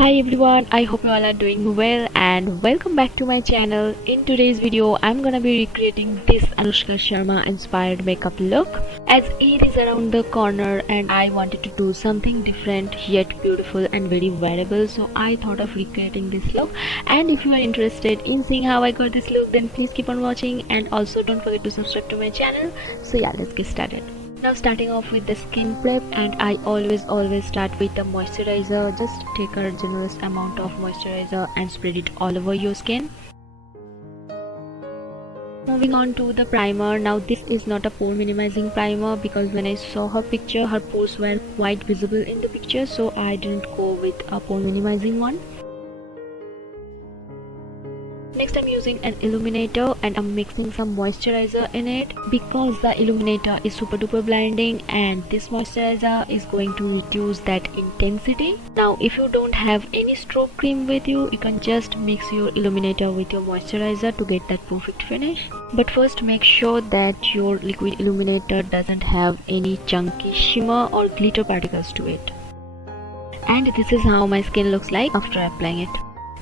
Hi everyone, I hope you all are doing well and welcome back to my channel. In today's video, I'm gonna be recreating this Anushka Sharma inspired makeup look as Eid is around the corner and I wanted to do something different yet beautiful and very wearable, so I thought of recreating this look. And if you are interested in seeing how I got this look, then please keep on watching and also don't forget to subscribe to my channel. So yeah, let's get started. Now starting off with the skin prep, and I always start with the moisturizer. Just take a generous amount of moisturizer and spread it all over your skin. Moving on to the primer. Now this is not a pore minimizing primer because when I saw her picture, her pores were quite visible in the picture, so I didn't go with a pore minimizing one. Next I'm using an illuminator and I'm mixing some moisturizer in it because the illuminator is super duper blinding and this moisturizer is going to reduce that intensity. Now if you don't have any stroke cream with you, you can just mix your illuminator with your moisturizer to get that perfect finish. But first make sure that your liquid illuminator doesn't have any chunky shimmer or glitter particles to it. And this is how my skin looks like after applying it.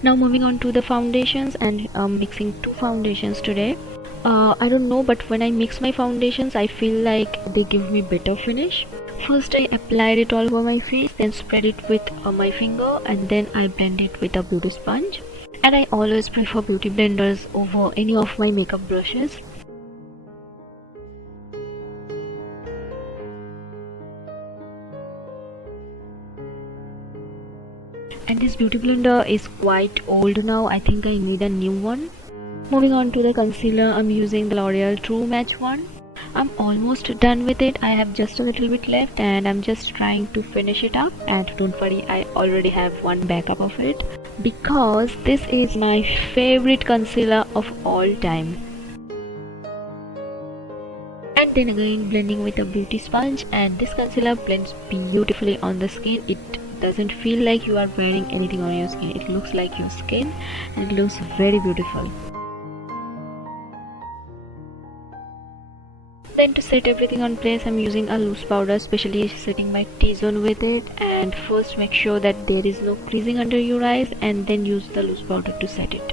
Now moving on to the foundations, and I'm mixing two foundations today. I don't know, but when I mix my foundations I feel like they give me better finish. First I applied it all over my face, then spread it with my finger, and then I blend it with a beauty sponge. And I always prefer beauty blenders over any of my makeup brushes. And this beauty blender is quite old now. I think I need a new one. Moving on to the concealer, I'm using the L'Oreal True Match one. I'm almost done with it. I have just a little bit left and I'm just trying to finish it up. And don't worry, I already have one backup of it because this is my favorite concealer of all time. And then again blending with a beauty sponge, and this concealer blends beautifully on the skin. It doesn't feel like you are wearing anything on your skin. It looks like your skin and it looks very beautiful. Then to set everything on place, I'm using a loose powder, especially setting my T-zone with it. And first make sure that there is no creasing under your eyes and then use the loose powder to set it.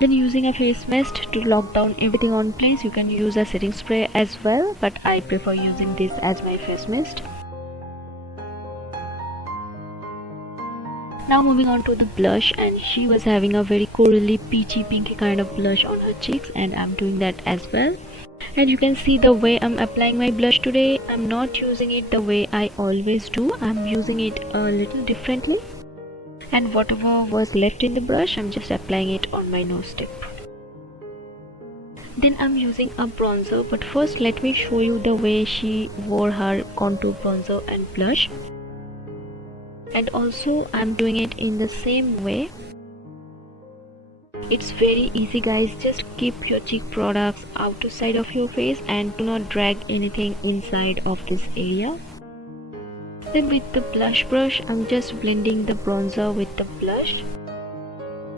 Then using a face mist to lock down everything on place. You can use a setting spray as well, but I prefer using this as my face mist. Now moving on to the blush, and she was having a very corally peachy pinky kind of blush on her cheeks, and I'm doing that as well. And you can see the way I'm applying my blush today. I'm not using it the way I always do. I'm using it a little differently. And whatever was left in the brush, I'm just applying it on my nose tip. Then I'm using a bronzer, but first let me show you the way she wore her contour bronzer and blush. And also I'm doing it in the same way. It's very easy guys, just keep your cheek products outside of your face and do not drag anything inside of this area. Then with the blush brush, I'm just blending the bronzer with the blush.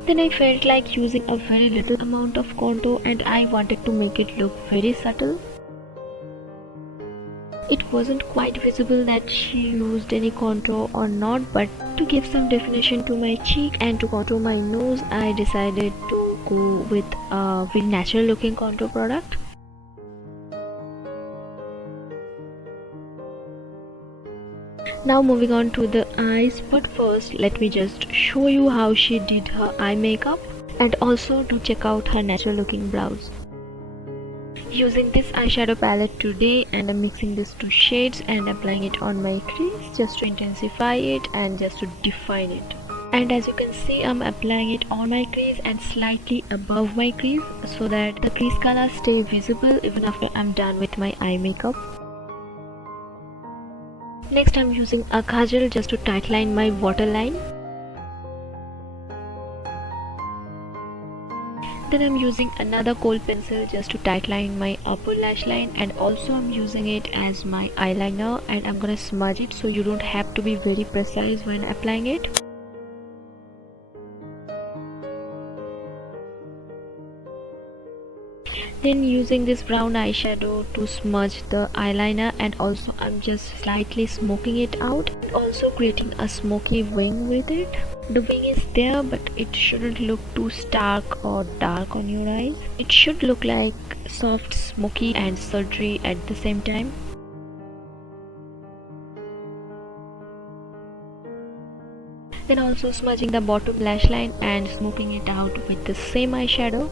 Then I felt like using a very little amount of contour and I wanted to make it look very subtle. It wasn't quite visible that she used any contour or not, but to give some definition to my cheek and to contour my nose, I decided to go with a very natural looking contour product. Now moving on to the eyes, but first let me just show you how she did her eye makeup and also to check out her natural looking brows. Using this eyeshadow palette today, and I'm mixing these two shades and applying it on my crease just to intensify it and just to define it. And as you can see, I'm applying it on my crease and slightly above my crease so that the crease color stay visible even after I'm done with my eye makeup. Next I'm using a Kajal just to tightline my waterline. Then I'm using another Kohl pencil just to tightline my upper lash line, and also I'm using it as my eyeliner, and I'm gonna smudge it so you don't have to be very precise when applying it. Then using this brown eyeshadow to smudge the eyeliner, and also I'm just slightly smoking it out and also creating a smoky wing with it. The wing is there, but it shouldn't look too stark or dark on your eyes. It should look like soft, smoky and sultry at the same time. Then also smudging the bottom lash line and smoking it out with the same eyeshadow.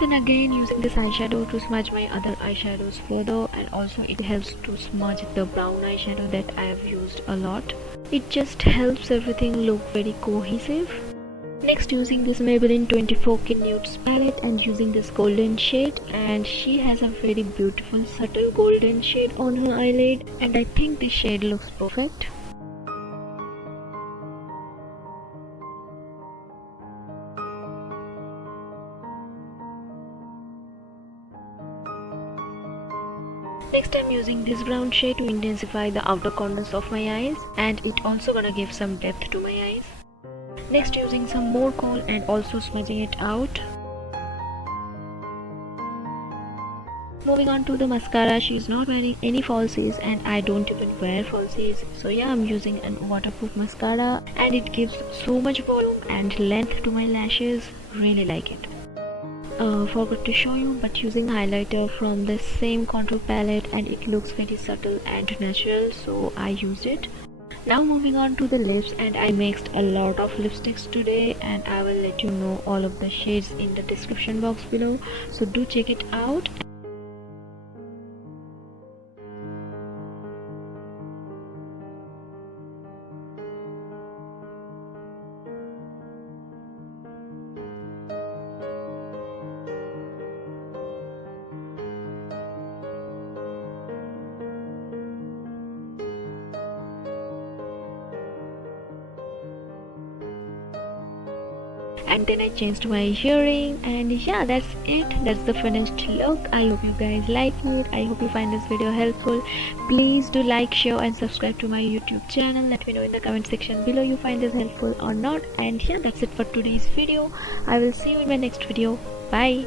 Then again using this eyeshadow to smudge my other eyeshadows further, and also it helps to smudge the brown eyeshadow that I have used a lot. It just helps everything look very cohesive. Next, using this Maybelline 24K Nudes palette and using this golden shade, and she has a very beautiful subtle golden shade on her eyelid, and I think this shade looks perfect. Next, I'm using this brown shade to intensify the outer corners of my eyes, and it also gonna give some depth to my eyes. Next, using some more Kohl and also smudging it out. Moving on to the mascara, she's not wearing any falsies and I don't even wear falsies. So yeah, I'm using a waterproof mascara and it gives so much volume and length to my lashes. Really like it. Forgot to show you, but using highlighter from the same contour palette and it looks very subtle and natural, so I used it. Now moving on to the lips, and I mixed a lot of lipsticks today and I will let you know all of the shades in the description box below, so do check it out. And then I changed my earring, and yeah, that's it. That's the finished look. I hope you guys like it. I hope you find this video helpful. Please do like, share and subscribe to my YouTube channel. Let me know in the comment section below you find this helpful or not. And yeah, that's it for today's video. I will see you in my next video. Bye.